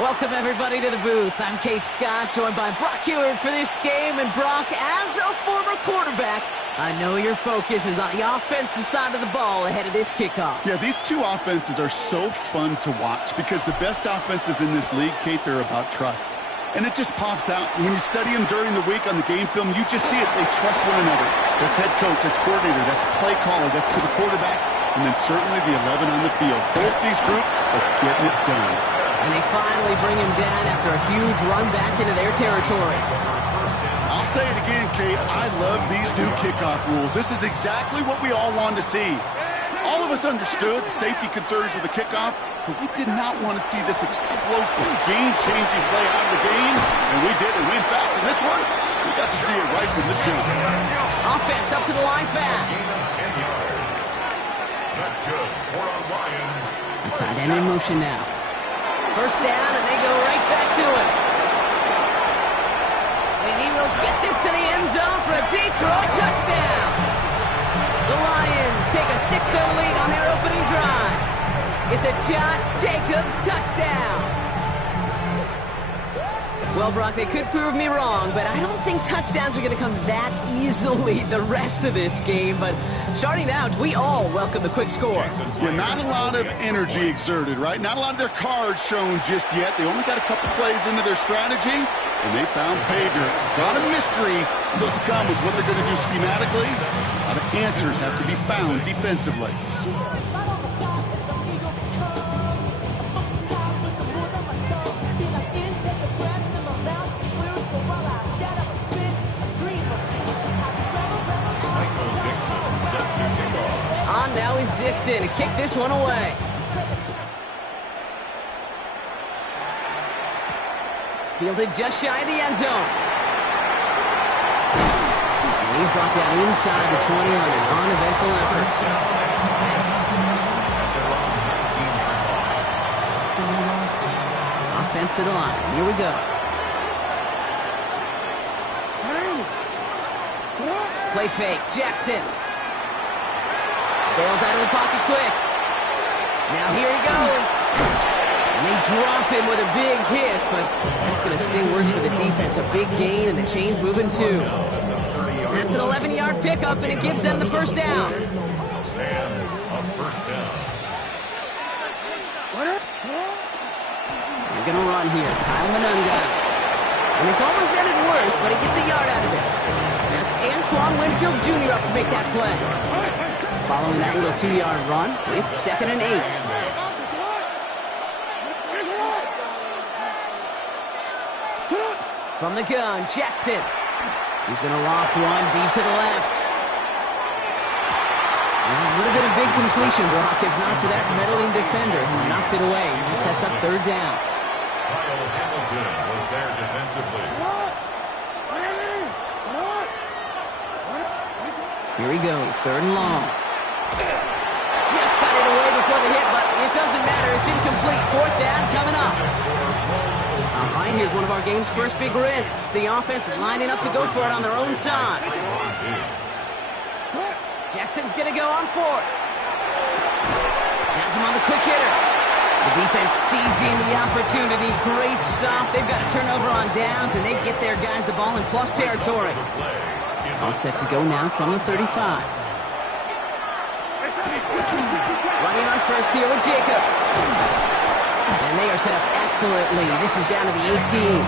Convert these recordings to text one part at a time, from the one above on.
Welcome, everybody, to the booth. I'm Kate Scott, joined by Brock Ewert for this game. And Brock, as a former quarterback, I know your focus is on the offensive side of the ball ahead of this kickoff. Yeah, these two offenses are so fun to watch because the best offenses in this league, Kate, they're about trust. And it just pops out. When you study them during the week on the game film, you just see it. They trust one another. That's head coach, that's coordinator, that's play caller, that's to the quarterback, and then certainly the 11 on the field. Both these groups are getting it done. And they finally bring him down after a huge run back into their territory. I'll say it again, Kate. I love these new kickoff rules. This is exactly what we all wanted to see. All of us understood the safety concerns with the kickoff, but we did not want to see this explosive, game-changing play out of the game, and we did. And in fact, in this one, we got to see it right from the jump. Offense up to the line fast. That's good. For our Lions. A tight end in motion now. First down, and they go right back to it. And he will get this to the end zone for a Detroit touchdown. The Lions take a 6-0 lead on their opening drive. It's a Josh Jacobs touchdown. Well, Brock, they could prove me wrong, but I don't think touchdowns are going to come that easily the rest of this game. But starting out, we all welcome the quick score. Yeah, not a lot of energy exerted, right? Not a lot of their cards shown just yet. They only got a couple plays into their strategy, and they found pay dirt. A lot of mystery still to come with what they're going to do schematically. A lot of answers have to be found defensively. Now is Dixon to kick this one away. Fielded just shy of the end zone. And he's brought down inside the 20 on an uneventful effort. Offense to the line. Here we go. Play fake. Jackson. Bails out of the pocket quick. Now here he goes. And they drop him with a big hit, but that's going to sting worse for the defense. A big gain, and the chain's moving too. That's an 11-yard pickup, and it gives them the first down. And a first down. They're going to run here. Kyle Manunga. And this almost ended worse, but he gets a yard out of this. That's Antoine Winfield Jr. up to make that play. Following that little 2-yard run, it's 2nd and 8. From the gun, Jackson. He's going to loft one deep to the left. And a little bit of big completion, Brock, if not for that meddling defender who knocked it away. It sets up 3rd down. Kyle Hamilton was there defensively. Here he goes, 3rd and long. Just got it away before the hit, but it doesn't matter. It's incomplete. 4th down coming up. All right, here's one of our game's first big risks. The offense lining up to go for it on their own side. Jackson's going to go on 4th. Has him on the quick hitter. The defense seizing the opportunity. Great stop. They've got a turnover on downs, and they get their guys the ball in plus territory. All set to go now from the 35. Running on first here with Jacobs. And they are set up excellently. This is down to the 18.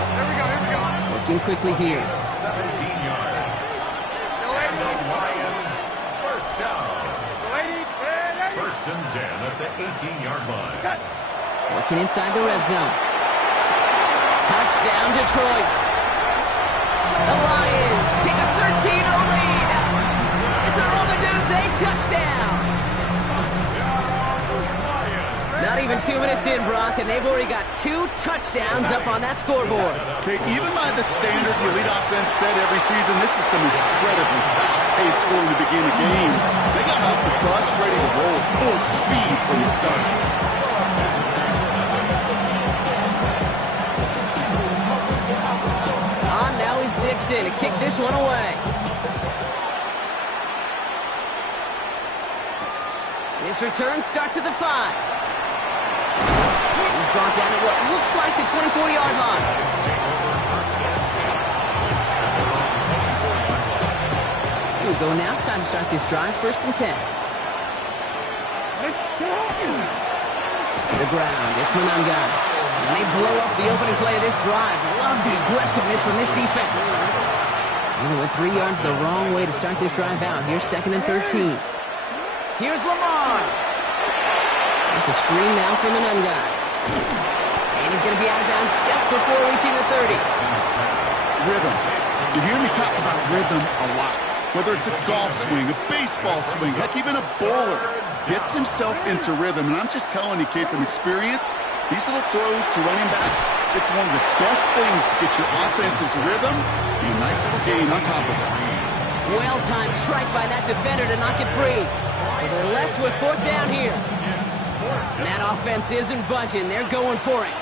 Working quickly here. 17 yards. And the Lions first down. 1st and 10 at the 18-yard line. Working inside the red zone. Touchdown, Detroit. The Lions take a 13-0 lead. It's a Romadunze touchdown. Not even 2 minutes in, Brock, and they've already got 2 touchdowns up on that scoreboard. Okay, even by the standard the elite offense set every season, this is some incredibly fast-paced scoring to begin the game. They got off the bus ready to roll full speed from the start. On now is Dixon to kick this one away. This return starts at the 5. He's brought down at what looks like the 24-yard line. Here we go now. Time to start this drive. 1st and 10. The ground. It's Manungai. And they blow up the opening play of this drive. Love the aggressiveness from this defense. They went 3 yards the wrong way to start this drive out. Here's 2nd and 13. Here's Lamar. There's a screen now for Manungai. And he's going to be out of bounds just before reaching the 30. Rhythm. You hear me talk about rhythm a lot. Whether it's a golf swing, a baseball swing, heck, even a bowler gets himself into rhythm. And I'm just telling you, kid, from experience, these little throws to running backs, it's one of the best things to get your offense into rhythm and a nice little gain on top of it. Well-timed strike by that defender to knock it free. So they're left with 4th down here. And that offense isn't budging. They're going for it.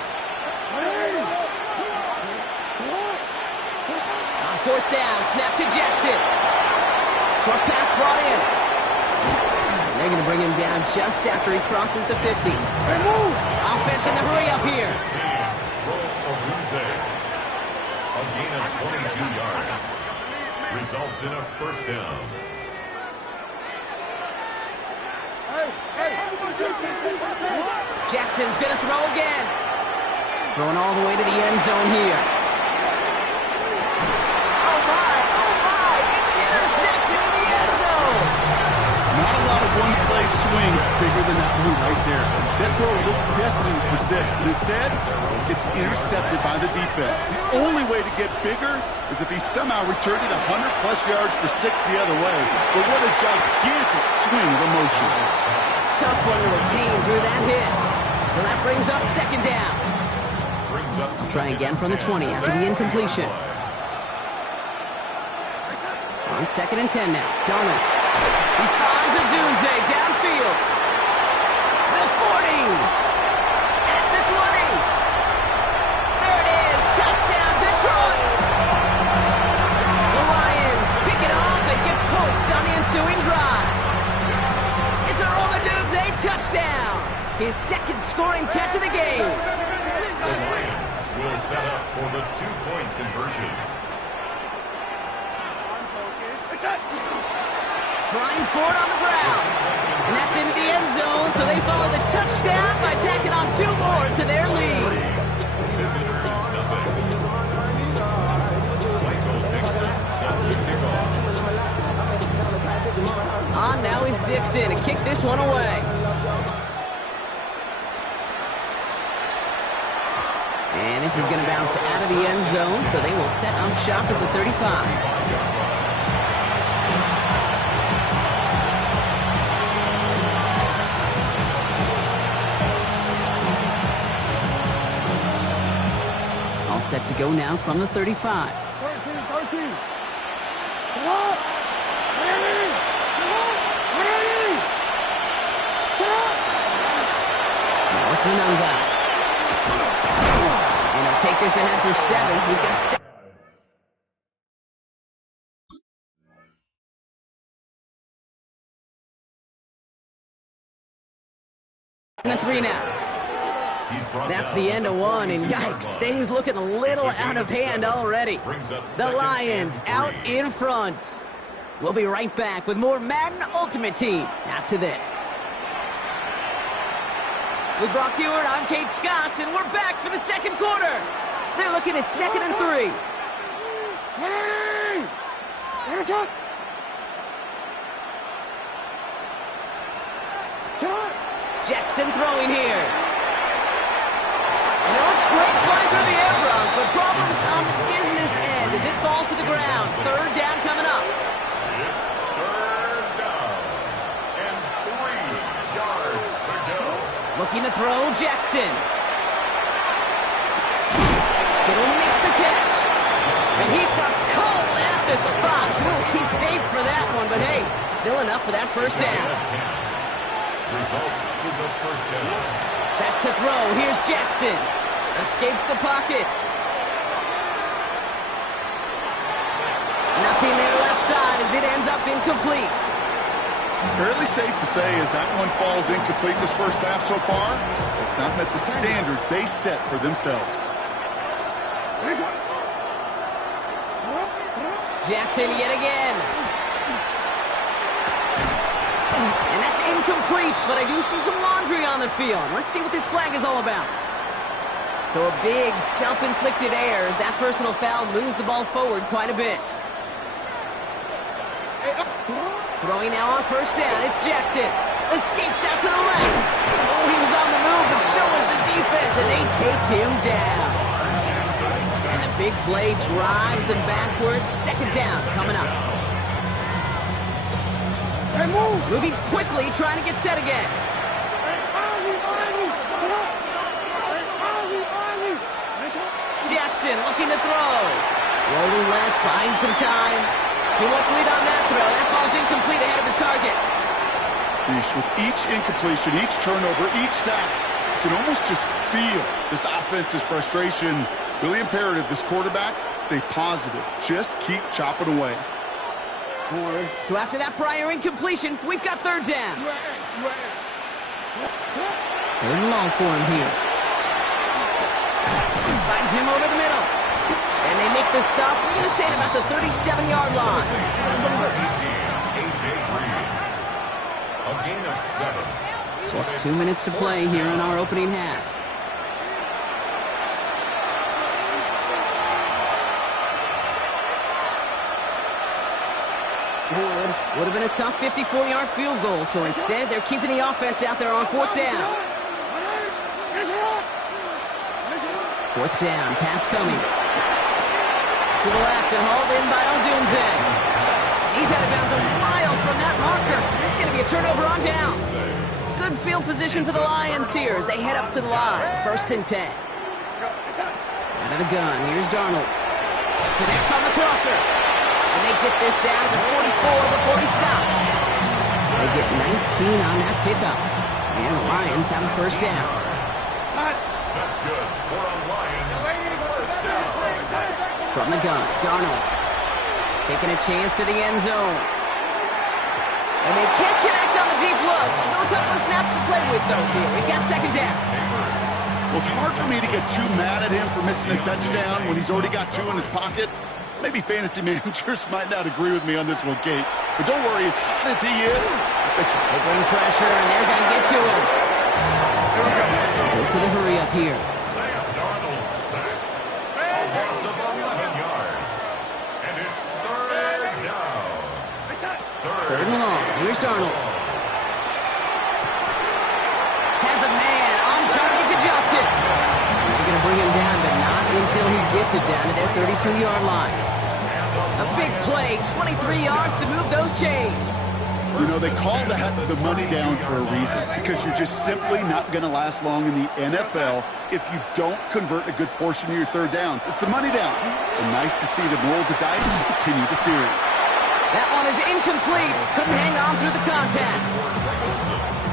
On 4th down, snap to Jackson. Short pass brought in. And they're going to bring him down just after he crosses the 50. Offense in the hurry up here. A gain of 22 yards. Results in a 1st down. Jackson's going to throw again. Throwing all the way to the end zone here. Oh my, it's intercepted in the end zone. Not a lot of one-play swings bigger than that one right there. That throw looked destined for 6, and instead, it's intercepted by the defense. The only way to get bigger is if he somehow returned it 100-plus yards for 6 the other way. But what a gigantic swing of emotion. Tough one to retain through that hit. So that brings up 2nd down. Try again from the 20 after the incompletion. On 2nd and 10 now. Donald. He finds a Dunze downfield. The 40. At the 20. There it is. Touchdown, Detroit. The Lions pick it off and get points on the ensuing drive. It's a Roma Dunze touchdown. His 2nd scoring catch of the game. The Lions will set up for the 2-point conversion. Flying forward on the ground. And that's into the end zone, so they follow the touchdown by tacking on 2 more to their lead. Visitors nothing. Michael Dixon set to kick off. On now is Dixon to kick this one away. And this is going to bounce out of the end zone, so they will set up shop at the 35. Set to go now from the 35. 13. Now it's Manungai. And he'll take this ahead for 7. We've got 7. And 3 now. That's the end of 1, and yikes, things looking a little out of hand already. The Lions out in front. We'll be right back with more Madden Ultimate Team after this. With Brock Ewart, I'm Kate Scott, and we're back for the 2nd quarter. They're looking at 2nd and 3. Jackson throwing here. And it looks great flying through the air, Brock, but problems on the business end as it falls to the ground. 3rd down coming up. It's 3rd down and 3 yards to go. Looking to throw, Jackson. It'll mix the catch. And he starts calling at the spot. We'll keep paid for that one, but hey, still enough for that 1st down. Result is a 1st down. Back to throw. Here's Jackson. Escapes the pocket. Nothing there left side as it ends up incomplete. Fairly safe to say as that one falls incomplete this first half so far, it's not met the standard they set for themselves. Jackson yet again. And that's incomplete, but I do see some laundry on the field. Let's see what this flag is all about. So a big self-inflicted error as that personal foul moves the ball forward quite a bit. Throwing now on first down, it's Jackson. Escapes out to the left. Oh, he was on the move, but so was the defense, and they take him down. And the big play drives them backwards. Second down coming up. Moving quickly, trying to get set again. Jackson looking to throw. Rolling left, buying some time. Too much lead on that throw. That falls incomplete ahead of his target. Geez, with each incompletion, each turnover, each sack, you can almost just feel this offense's frustration. Really imperative, this quarterback, stay positive. Just keep chopping away. So after that prior incompletion, we've got third down. Third and long for him here. Finds him over the middle. And they make the stop. We're going to say it about the 37-yard line. Number 18, A.J. Green. A gain of 7. Just 2 minutes to play here in our opening half. Would have been a tough 54-yard field goal, so instead they're keeping the offense out there on fourth down. Fourth down, pass coming. To the left and hauled in by Aldunze. He's out of bounds a mile from that marker. This is going to be a turnover on downs. Good field position for the Lions here as they head up to the line. First and 10. Out of the gun, here's Darnold. Connects on the crosser. And they get this down to the 44 before he stopped. They get 19 on that pickup. And the Lions have a first down. That's good for a Lions first down. From the gun, Darnold. Taking a chance to the end zone. And they can't connect on the deep look. Still a couple of snaps to play with, though, here. We've got second down. Well, it's hard for me to get too mad at him for missing a touchdown when he's already got 2 in his pocket. Maybe fantasy managers might not agree with me on this one, Kate. But don't worry, as hot as he is, they bring pressure, and they're going to get to him. Goes to the hurry up here. Sam Darnold sacked. A loss of 11 yards. And it's third down. Third and long. Here's Darnold. Has a man on target to Johnson. They're going to bring him down, but not until he gets it down to their 32-yard line. A big play, 23 yards to move those chains. You know, they call that the money down for a reason, because you're just simply not going to last long in the NFL if you don't convert a good portion of your third downs. It's the money down. And nice to see them roll the dice and continue the series. That one is incomplete. Couldn't hang on through the contact.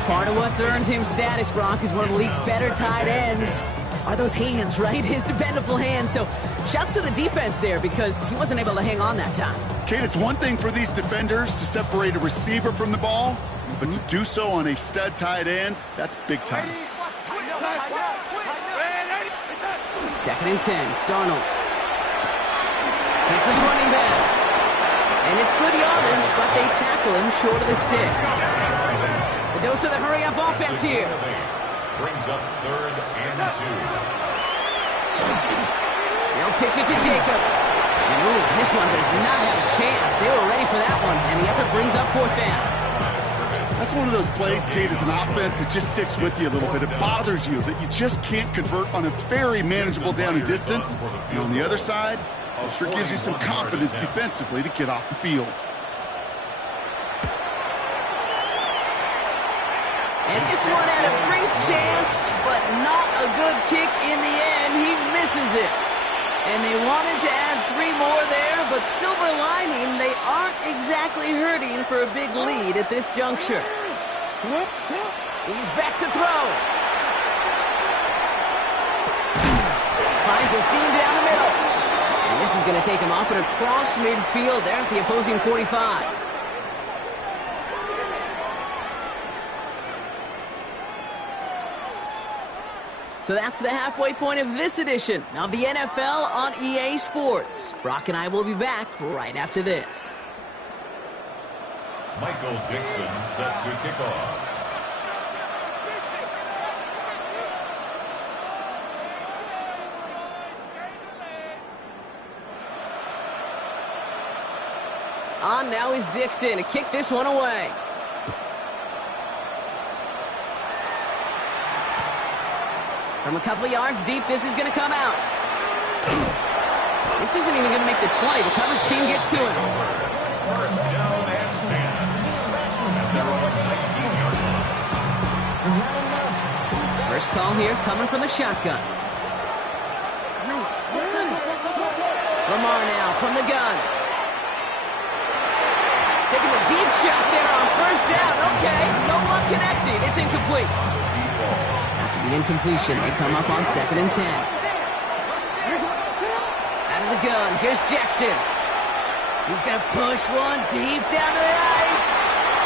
Part of what's earned him status, Brock, is one of the league's better tight ends. Are those hands, right? His dependable hands. So shouts to the defense there because he wasn't able to hang on that time. Kate, it's one thing for these defenders to separate a receiver from the ball, but to do so on a stud tight end, that's big time. Second and 10, Darnold. Hits his running back. And it's good yardage, but they tackle him short of the sticks. The dose of the hurry-up offense here. Brings up third and 2. They'll pitch it to Jacobs. And ooh, this one does not have a chance. They were ready for that one, and the effort brings up fourth down. That's one of those plays, Kate, as an offense, it just sticks with you a little bit. It bothers you that you just can't convert on a very manageable down and distance. And on the other side, it sure gives you some confidence defensively to get off the field. And this one had a brief chance, but not a good kick in the end. He misses it. And they wanted to add 3 more there, but silver lining, they aren't exactly hurting for a big lead at this juncture. He's back to throw. Finds a seam down the middle. And this is going to take him up and across midfield there at the opposing 45. So that's the halfway point of this edition of the NFL on EA Sports. Brock and I will be back right after this. Michael Dixon set to kick off. On now is Dixon to kick this one away. From a couple of yards deep, this is going to come out. This isn't even going to make the 20. The coverage team gets to him. First down and 10. And they're on 19-yard line. First call here coming from the shotgun. Lamar now from the gun. Taking a deep shot there on first down. Okay, no luck connecting. It's incomplete. After the incompletion, they come up on 2nd and 10. Out of the gun, here's Jackson. He's going to push one deep down to the right.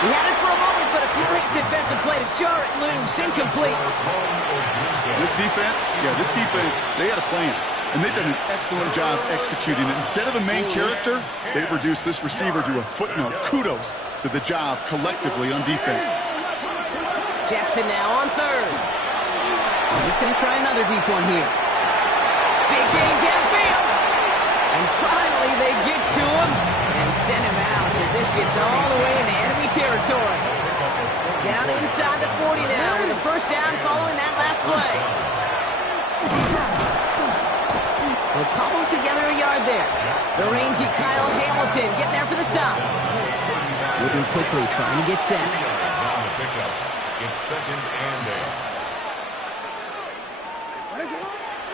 He had it for a moment, but a great defensive play to jar it loose. Incomplete. This defense, they had a plan. And they've done an excellent job executing it. Instead of a main character, they've reduced this receiver to a footnote. Kudos to the job collectively on defense. Jackson now on 3rd. He's going to try another deep one here. Big gain downfield. And finally they get to him and send him out as this gets all the way into enemy territory. Down inside the 40 now with the first down following that last play. They'll cobble together a yard there. The rangy Kyle Hamilton getting there for the stop. Moving quickly, trying to get set. It's 2nd and 8.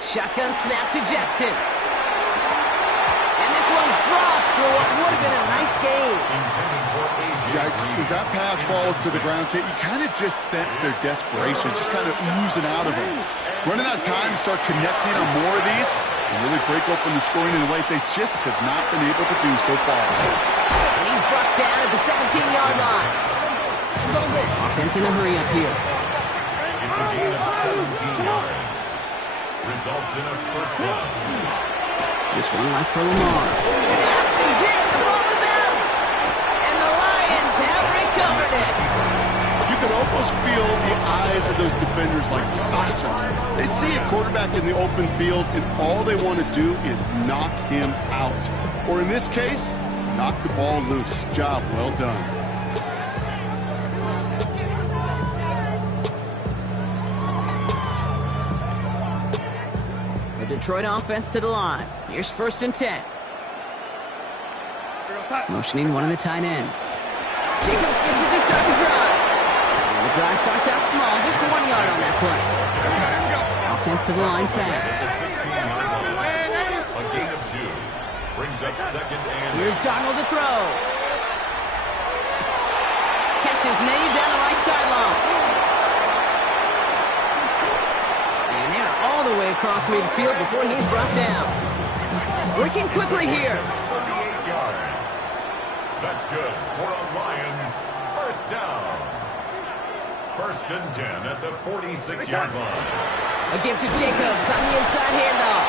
Shotgun snap to Jackson. And this one's dropped for what would have been a nice game. Yikes, as that pass falls to the ground, Kate, you kind of just sense their desperation, just kind of oozing out of them. Running out of time to start connecting on more of these and really break open the scoring in a way they just have not been able to do so far. And he's brought down at the 17-yard line. Offense in a hurry up here. It's a gain of 17 yards. Results in a first down. This one left for Lamar. Yes, he did. The ball is out. And the Lions have recovered it. You could almost feel the eyes of those defenders like saucers. They see a quarterback in the open field, and all they want to do is knock him out. Or in this case, knock the ball loose. Job well done. The Detroit offense to the line. Here's 1st and 10. Motioning one of the tight ends. Jacobs gets it to start the drive. The drive starts out small, just 1 yard on that play. Offense to the line fast. A gain of 2. Brings up 2nd and 8. Here's Darnold to throw. Catch is made down the right sideline. And they're all the way across midfield before he's brought down. Working quickly here. 38 yards. That's good for a Lions first down. 1st and 10 at the 46-yard line. A give to Jacobs on the inside handoff.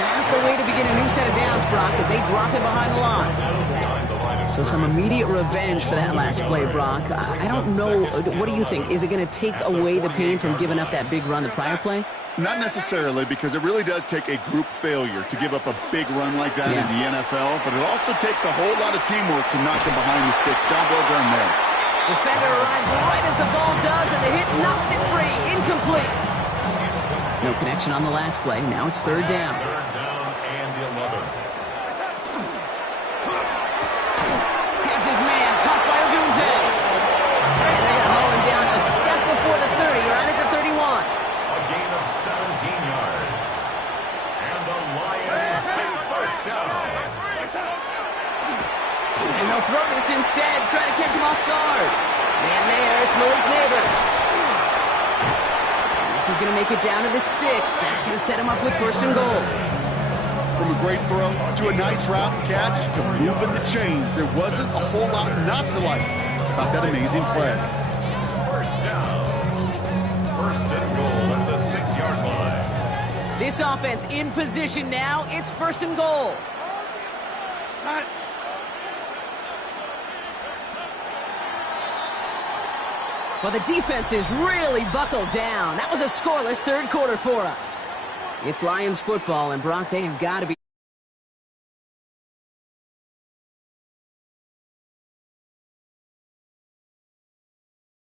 Not the way to begin a new set of downs, Brock, as they drop him behind the line. So some immediate revenge for that last play, Brock. I don't know. What do you think? Is it going to take away the pain from giving up that big run the prior play? Not necessarily, because it really does take a group failure to give up a big run like that in the NFL, but it also takes a whole lot of teamwork to knock him behind the sticks. Job well done there. Defender arrives right as the ball does, and the hit knocks it free. Incomplete. No connection on the last play. Now it's 3rd down. 3rd down and 11. Has his man caught by Odunze. And they're going to haul him down a step before the 30, right at the 31. A gain of 17 yards. And the Lions get first down. And they'll throw this instead, try to catch him off guard. Man there, it's Malik Neighbors. And this is going to make it down to the 6. That's going to set him up with 1st and goal. From a great throw to a nice route and catch to moving the chains, there wasn't a whole lot not to like about that amazing play. First down. 1st and goal at the 6-yard line. This offense in position now. It's 1st and goal. Well, the defense is really buckled down. That was a scoreless 3rd quarter for us. It's Lions football, and Brock, they have got to be